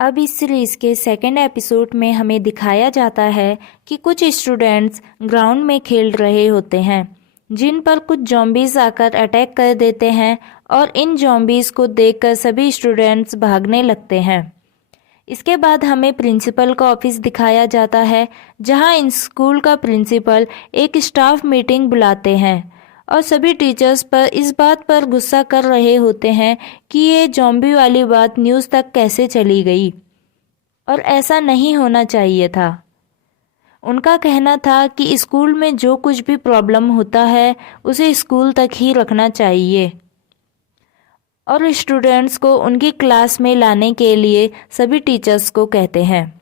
अब इस सीरीज़ के सेकंड एपिसोड में हमें दिखाया जाता है कि कुछ स्टूडेंट्स ग्राउंड में खेल रहे होते हैं जिन पर कुछ जॉम्बीज आकर अटैक कर देते हैं और इन जॉम्बीज को देखकर सभी स्टूडेंट्स भागने लगते हैं। इसके बाद हमें प्रिंसिपल का ऑफिस दिखाया जाता है जहां इन स्कूल का प्रिंसिपल एक स्टाफ मीटिंग बुलाते हैं और सभी टीचर्स पर इस बात पर गुस्सा कर रहे होते हैं कि ये जॉम्बी वाली बात न्यूज़ तक कैसे चली गई और ऐसा नहीं होना चाहिए था। उनका कहना था कि स्कूल में जो कुछ भी प्रॉब्लम होता है उसे स्कूल तक ही रखना चाहिए और स्टूडेंट्स को उनकी क्लास में लाने के लिए सभी टीचर्स को कहते हैं।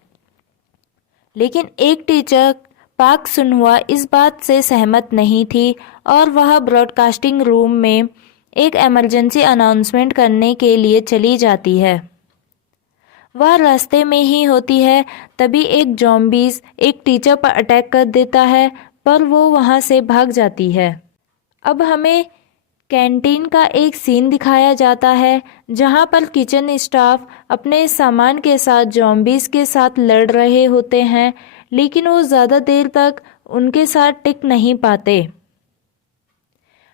लेकिन एक टीचर पाक सुनहुआ इस बात से सहमत नहीं थी और वह ब्रॉडकास्टिंग रूम में एक इमरजेंसी अनाउंसमेंट करने के लिए चली जाती है। वह रास्ते में ही होती है तभी एक जॉम्बीज एक टीचर पर अटैक कर देता है पर वो वहाँ से भाग जाती है। अब हमें कैंटीन का एक सीन दिखाया जाता है जहाँ पर किचन स्टाफ अपने सामान के साथ जॉम्बीज के साथ लड़ रहे होते हैं लेकिन वो ज़्यादा देर तक उनके साथ टिक नहीं पाते।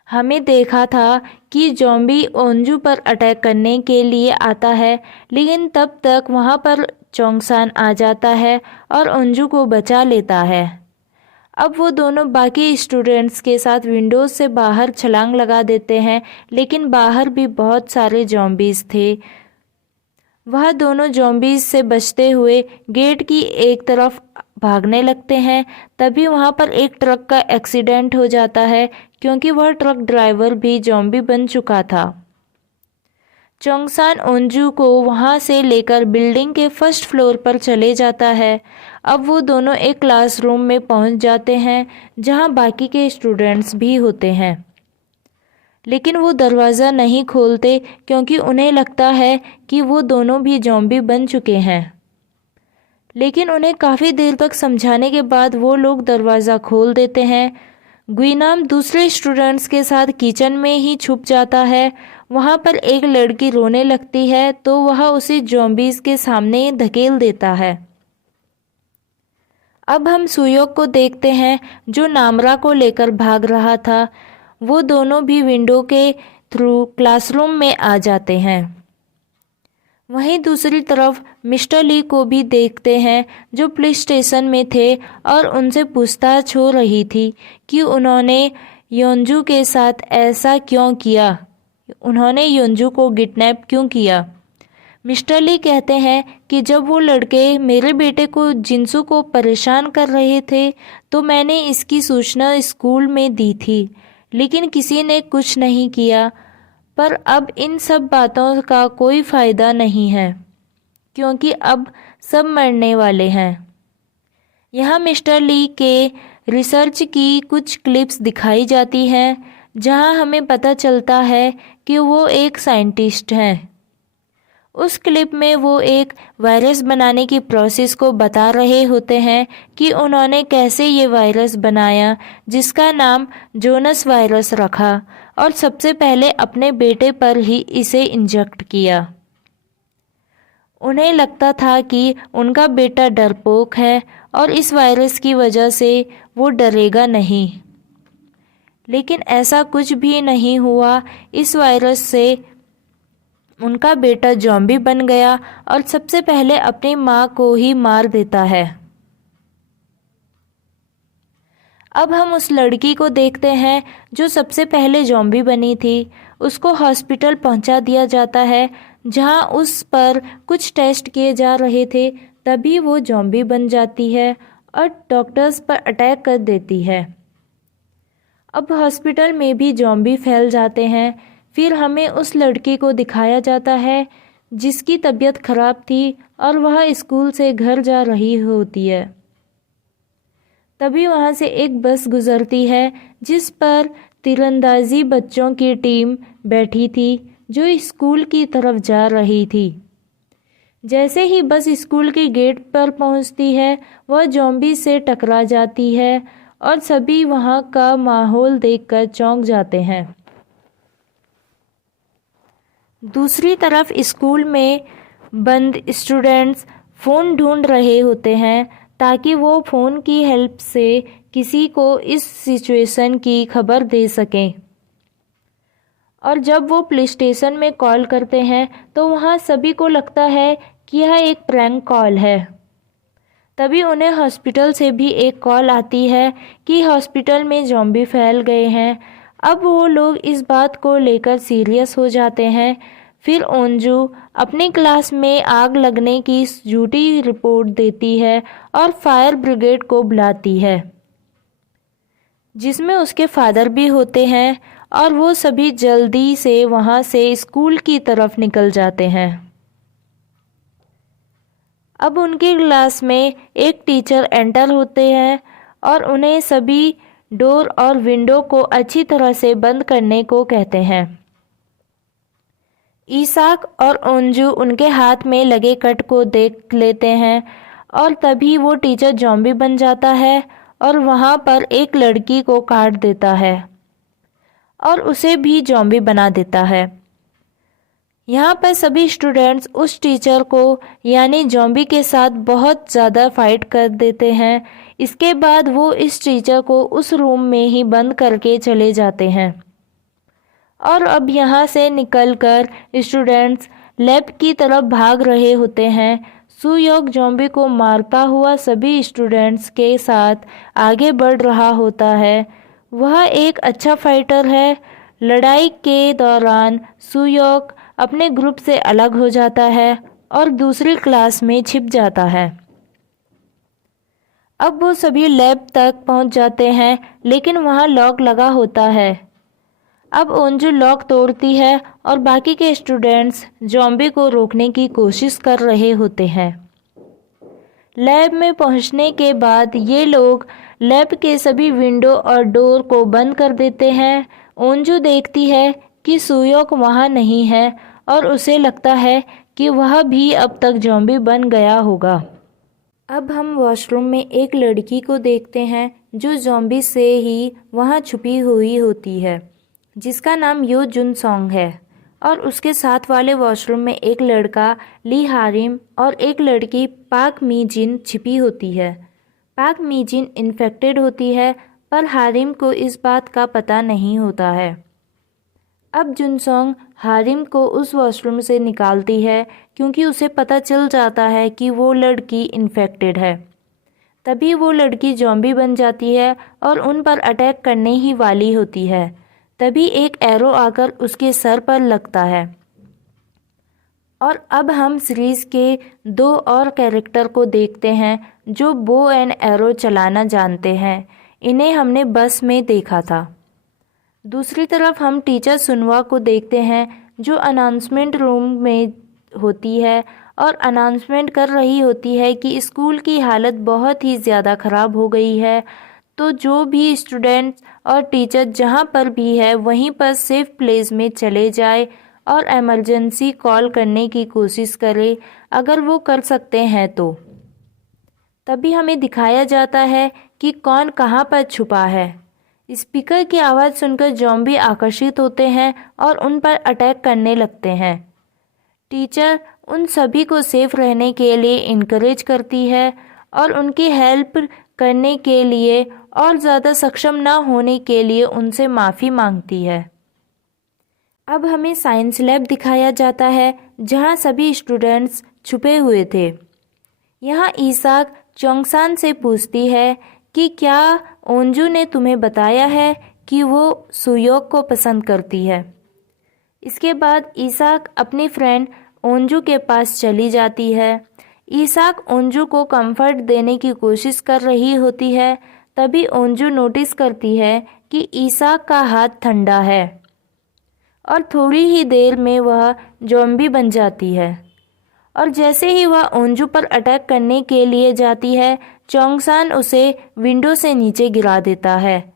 हमें देखा था कि जॉम्बी ओंजू पर अटैक करने के लिए आता है लेकिन तब तक वहाँ पर चोंगसान आ जाता है और ओंजू को बचा लेता है। अब वो दोनों बाकी स्टूडेंट्स के साथ विंडोज से बाहर छलांग लगा देते हैं लेकिन बाहर भी बहुत सारे जॉम्बीज थे। वह दोनों जॉम्बीज से बचते हुए गेट की एक तरफ भागने लगते हैं तभी वहाँ पर एक ट्रक का एक्सीडेंट हो जाता है क्योंकि वह ट्रक ड्राइवर भी जॉम्बी बन चुका था। चोंगसान ओंजू को वहाँ से लेकर बिल्डिंग के फर्स्ट फ्लोर पर चले जाता है। अब वो दोनों एक क्लासरूम में पहुँच जाते हैं जहाँ बाकी के स्टूडेंट्स भी होते हैं लेकिन वो दरवाज़ा नहीं खोलते क्योंकि उन्हें लगता है कि वो दोनों भी जॉम्बी बन चुके हैं। लेकिन उन्हें काफ़ी देर तक समझाने के बाद वो लोग दरवाज़ा खोल देते हैं। गुइनाम दूसरे स्टूडेंट्स के साथ किचन में ही छुप जाता है। वहाँ पर एक लड़की रोने लगती है तो वह उसे जॉम्बीज के सामने धकेल देता है। अब हम सुयोक को देखते हैं जो नामरा को लेकर भाग रहा था। वो दोनों भी विंडो के थ्रू क्लासरूम में आ जाते हैं। वहीं दूसरी तरफ मिस्टर ली को भी देखते हैं जो पुलिस स्टेशन में थे और उनसे पूछताछ हो रही थी कि उन्होंने योंजू के साथ ऐसा क्यों किया, उन्होंने योंजू को किडनैप क्यों किया। मिस्टर ली कहते हैं कि जब वो लड़के मेरे बेटे को जिनसू को परेशान कर रहे थे तो मैंने इसकी सूचना स्कूल में दी थी लेकिन किसी ने कुछ नहीं किया। पर अब इन सब बातों का कोई फ़ायदा नहीं है क्योंकि अब सब मरने वाले हैं। यहाँ मिस्टर ली के रिसर्च की कुछ क्लिप्स दिखाई जाती हैं जहाँ हमें पता चलता है कि वो एक साइंटिस्ट हैं। उस क्लिप में वो एक वायरस बनाने की प्रोसेस को बता रहे होते हैं कि उन्होंने कैसे ये वायरस बनाया जिसका नाम जोनस वायरस रखा और सबसे पहले अपने बेटे पर ही इसे इंजेक्ट किया। उन्हें लगता था कि उनका बेटा डरपोक है और इस वायरस की वजह से वो डरेगा नहीं, लेकिन ऐसा कुछ भी नहीं हुआ। इस वायरस से उनका बेटा जॉम्बी बन गया और सबसे पहले अपनी माँ को ही मार देता है। अब हम उस लड़की को देखते हैं जो सबसे पहले जॉम्बी बनी थी। उसको हॉस्पिटल पहुंचा दिया जाता है जहां उस पर कुछ टेस्ट किए जा रहे थे तभी वो जॉम्बी बन जाती है और डॉक्टर्स पर अटैक कर देती है। अब हॉस्पिटल में भी जॉम्बी फैल जाते हैं। फिर हमें उस लड़की को दिखाया जाता है जिसकी तबीयत खराब थी और वह स्कूल से घर जा रही होती है। तभी वहाँ से एक बस गुजरती है जिस पर तीरंदाजी बच्चों की टीम बैठी थी जो स्कूल की तरफ जा रही थी। जैसे ही बस स्कूल के गेट पर पहुँचती है वह जॉम्बी से टकरा जाती है और सभी वहाँ का माहौल देखकर चौंक जाते हैं। दूसरी तरफ स्कूल में बंद स्टूडेंट्स फ़ोन ढूंढ रहे होते हैं ताकि वो फ़ोन की हेल्प से किसी को इस सिचुएशन की खबर दे सकें। और जब वो पुलिस स्टेशन में कॉल करते हैं तो वहाँ सभी को लगता है कि यह एक प्रैंक कॉल है। तभी उन्हें हॉस्पिटल से भी एक कॉल आती है कि हॉस्पिटल में ज़ॉम्बी फैल गए हैं। अब वो लोग इस बात को लेकर सीरियस हो जाते हैं। फिर ओंजू अपनी क्लास में आग लगने की झूठी रिपोर्ट देती है और फायर ब्रिगेड को बुलाती है, जिसमें उसके फादर भी होते हैं और वो सभी जल्दी से वहाँ से स्कूल की तरफ निकल जाते हैं। अब उनकी क्लास में एक टीचर एंटर होते हैं और उन्हें सभी डोर और विंडो को अच्छी तरह से बंद करने को कहते हैं। ईसाक और ओंजू उनके हाथ में लगे कट को देख लेते हैं और तभी वो टीचर ज़ॉम्बी बन जाता है और वहाँ पर एक लड़की को काट देता है और उसे भी ज़ॉम्बी बना देता है। यहाँ पर सभी स्टूडेंट्स उस टीचर को यानी ज़ॉम्बी के साथ बहुत ज़्यादा फाइट कर देते हैं। इसके बाद वो इस टीचर को उस रूम में ही बंद करके चले जाते हैं। और अब यहाँ से निकलकर स्टूडेंट्स लैब की तरफ भाग रहे होते हैं। सुयोक ज़ॉम्बी को मारता हुआ सभी स्टूडेंट्स के साथ आगे बढ़ रहा होता है। वह एक अच्छा फाइटर है। लड़ाई के दौरान सुयोक अपने ग्रुप से अलग हो जाता है और दूसरी क्लास में छिप जाता है। अब वो सभी लैब तक पहुंच जाते हैं लेकिन वहां लॉक लगा होता है। अब ओंजू लॉक तोड़ती है और बाकी के स्टूडेंट्स ज़ॉम्बी को रोकने की कोशिश कर रहे होते हैं। लैब में पहुंचने के बाद ये लोग लैब के सभी विंडो और डोर को बंद कर देते हैं। ओंजू देखती है कि सुयोक वहां नहीं है और उसे लगता है कि वह भी अब तक ज़ॉम्बी बन गया होगा। अब हम वॉशरूम में एक लड़की को देखते हैं जो ज़ॉम्बी से ही वहां छुपी हुई होती है, जिसका नाम यो जुन सॉन्ग है। और उसके साथ वाले वॉशरूम में एक लड़का ली हारिम और एक लड़की पाक मी जिन छिपी होती है। पाक मी जिन इन्फेक्टेड होती है पर हारिम को इस बात का पता नहीं होता है। अब जुनसोंग हारिम को उस वॉशरूम से निकालती है क्योंकि उसे पता चल जाता है कि वो लड़की इन्फेक्टेड है। तभी वो लड़की ज़ॉम्बी बन जाती है और उन पर अटैक करने ही वाली होती है। तभी एक एरो आकर उसके सर पर लगता है। और अब हम सीरीज़ के 2 और कैरेक्टर को देखते हैं जो बो एंड एरो चलाना जानते हैं। इन्हें हमने बस में देखा था। दूसरी तरफ हम टीचर सुनवा को देखते हैं जो अनाउंसमेंट रूम में होती है और अनाउंसमेंट कर रही होती है कि स्कूल की हालत बहुत ही ज़्यादा ख़राब हो गई है, तो जो भी स्टूडेंट्स और टीचर जहां पर भी है वहीं पर सेफ प्लेस में चले जाए और इमरजेंसी कॉल करने की कोशिश करे अगर वो कर सकते हैं तो। तभी हमें दिखाया जाता है कि कौन कहां पर छुपा है। स्पीकर की आवाज़ सुनकर ज़ॉम्बी आकर्षित होते हैं और उन पर अटैक करने लगते हैं। टीचर उन सभी को सेफ रहने के लिए इनकरेज करती है और उनकी हेल्प करने के लिए और ज़्यादा सक्षम ना होने के लिए उनसे माफ़ी मांगती है। अब हमें साइंस लैब दिखाया जाता है जहां सभी स्टूडेंट्स छुपे हुए थे। यहां ईसाक चोंगसान से पूछती है कि क्या ओंजू ने तुम्हें बताया है कि वो सुयोक को पसंद करती है। इसके बाद ईसाक अपनी फ्रेंड ओंजू के पास चली जाती है। ईसाक ओंजू को कंफर्ट देने की कोशिश कर रही होती है। तभी ओंजू नोटिस करती है कि ईसाक का हाथ ठंडा है और थोड़ी ही देर में वह ज़ॉम्बी बन जाती है। और जैसे ही वह ओंजू पर अटैक करने के लिए जाती है, चोंगसान उसे विंडो से नीचे गिरा देता है।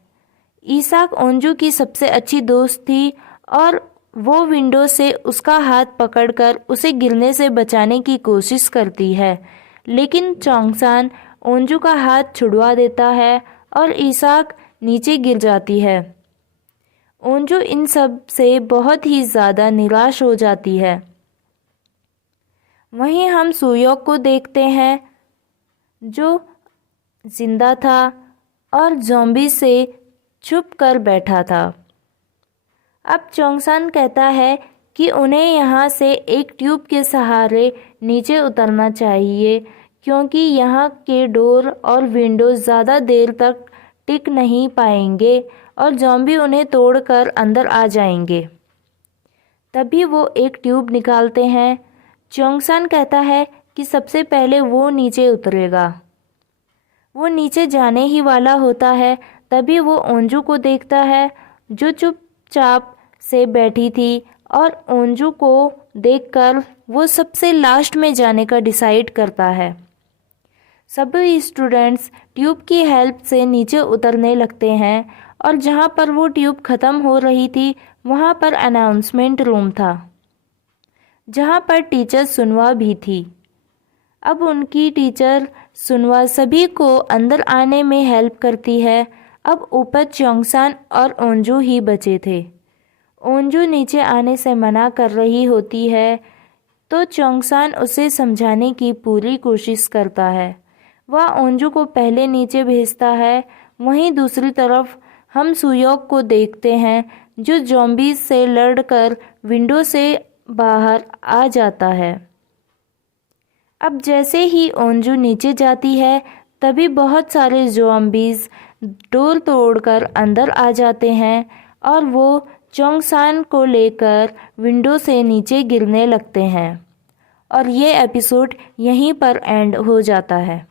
ईसाक ओंजू की सबसे अच्छी दोस्त थी और वो विंडो से उसका हाथ पकड़कर उसे गिरने से बचाने की कोशिश करती है, लेकिन चोंगसान ओंजू का हाथ छुड़वा देता है और ईसाक नीचे गिर जाती है। ओंजू इन सब से बहुत ही ज़्यादा निराश हो जाती है। वहीं हम सुयोक को देखते हैं जो जिंदा था और ज़ॉम्बी से छुप कर बैठा था। अब चोंगसान कहता है कि उन्हें यहाँ से एक ट्यूब के सहारे नीचे उतरना चाहिए क्योंकि यहाँ के डोर और विंडोज ज़्यादा देर तक टिक नहीं पाएंगे और ज़ॉम्बी उन्हें तोड़कर अंदर आ जाएंगे। तभी वो एक ट्यूब निकालते हैं। चोंगसान कहता है कि सबसे पहले वो नीचे उतरेगा। वो नीचे जाने ही वाला होता है, तभी वो ओंजू को देखता है जो चुपचाप से बैठी थी और ओंजू को देखकर वो सबसे लास्ट में जाने का डिसाइड करता है। सभी स्टूडेंट्स ट्यूब की हेल्प से नीचे उतरने लगते हैं और जहाँ पर वो ट्यूब ख़त्म हो रही थी वहाँ पर अनाउंसमेंट रूम था जहाँ पर टीचर सुनवा भी थी। अब उनकी टीचर सुनवा सभी को अंदर आने में हेल्प करती है। अब ऊपर चोंगसान और ओंजू ही बचे थे। ओंजू नीचे आने से मना कर रही होती है तो चोंगसान उसे समझाने की पूरी कोशिश करता है। वह ओंजू को पहले नीचे भेजता है। वहीं दूसरी तरफ हम सुयोक को देखते हैं जो ज़ॉम्बीज़ से लड़कर विंडो से बाहर आ जाता है। अब जैसे ही ओंजू नीचे जाती है तभी बहुत सारे ज़ॉम्बीज़ डोर तोड़कर अंदर आ जाते हैं और वो चोंगसान को लेकर विंडो से नीचे गिरने लगते हैं और ये एपिसोड यहीं पर एंड हो जाता है।